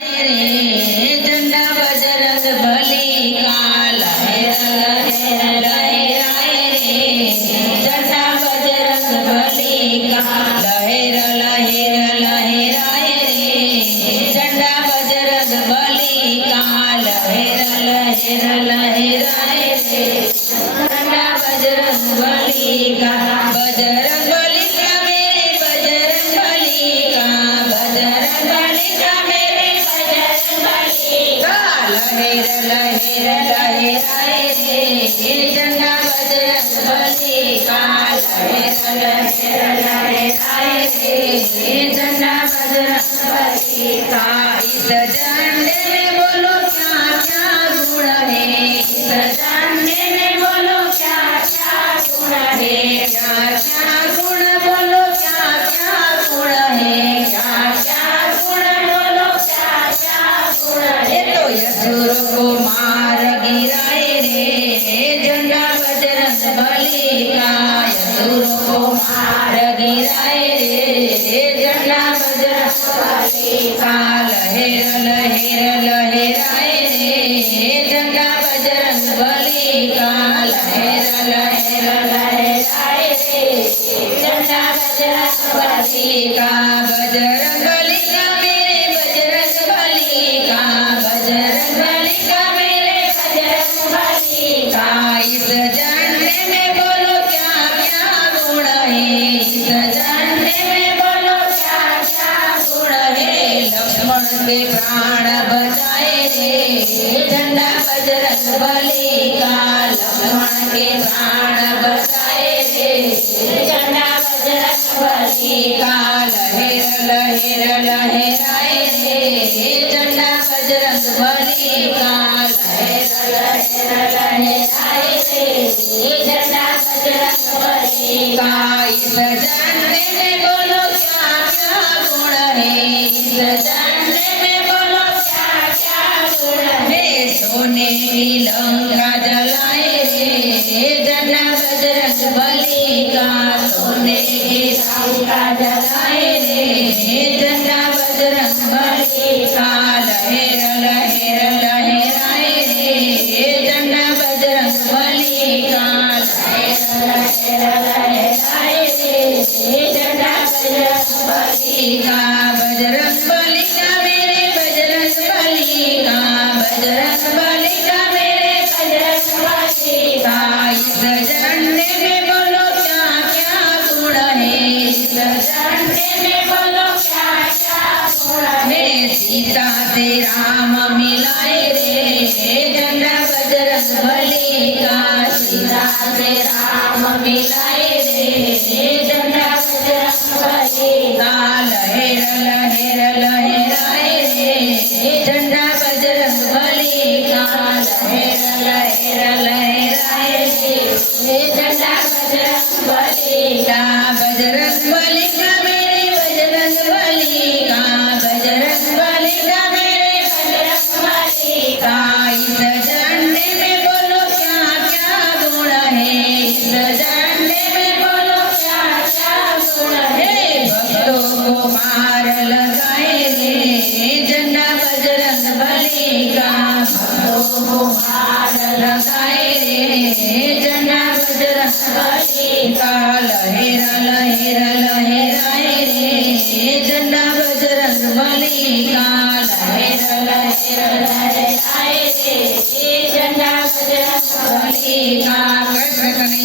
रे झंडा बजरंग बली का लहर लहर लहराए रे झंडा बजरंग बली का लहर लहर लहराए रे झंडा बजरंग बली का लहर लहर लहराए रे झंडा बजरंग बली का बजरंग बली का मेरे बजरंग बली का बजरंग बली का मेरे बजरंग बली का लहर लहर लहराए रे झंडा बजरंग बली का लहर लहर लहराए रे झंडा बजरंग बली का इस झंडे में बोलो क्या क्या गुण है इस झंडे में बोलो क्या क्या गुण है क्या क्या गुण बोलो क्या क्या गुण है क्या क्या गुण बोलो क्या क्या गुण है तो यसुर को मार गिराए रे झंडा बजरंग बली का यसुर को मार गिराए रे झंडा बजरंग बली का लहर लहर लहराए रे झंडा बजरंग बली का लहर लहर लहराए रे झंडा बजरंग बली का बजरंग बली का मेरे बजरंग बली का बजरंग बली का मेरे बजरंग बली का इस झंडे में बोलो क्या क्या गुण है इस झंडे में बोलो क्या क्या गुण है लक्ष्मण के प्राण बचाए रे झंडा बजरंग बली का लक्ष्मण के प्राण बचाए रे झंडा बजरंग बली का लहर लहर लहराए रे झंडा बजरंग बली का लहर लहर लहराए रे झंडा बजरंग बली का इस झंडे में बोलो क्या क्या गुण है इस झंडे में बोलो क्या क्या गुण है सोने की लंका जलाए रे झंडा बजरंग बली का सोने की लंका जलाए रे झंडा बजरंग बली का लहर लहर लहराए रे झंडा बजरंग बली का लहर लहर लहराए रे झंडा बजरंग बली का बजरंग बली का मेरे बजरंग बली का बजरंग बली का मेरे बजरंग बली का इस झंडे में बोलो क्या क्या गुण है इस झंडे में बोलो क्या क्या गुण है सीता से राम मिलाए रे झंडा बजरंग बली का सीता से राम मिलाए रे झंडा बजरंग बली का लहर लहर लहराए रे झंडा बजरंग बली का लहर लहर लहराए रे झंडा बजरंग बली का बजरंग बली का मेरे बजरंग बली का बजरंग बली का मेरे बजरंग बली का इस झंडे में बोलो क्या क्या गुण है इस झंडे में बोलो क्या क्या गुण है भक्तों को मार लगाए रे झंडा बजरंग बली का भक्तों को मार लगाए रे झंडा बजरंग बली का लहर लहर लहराए रे झंडा बजरंग बली का लहर लहर लहराए रे झंडा बजरंग बली का कृष्ण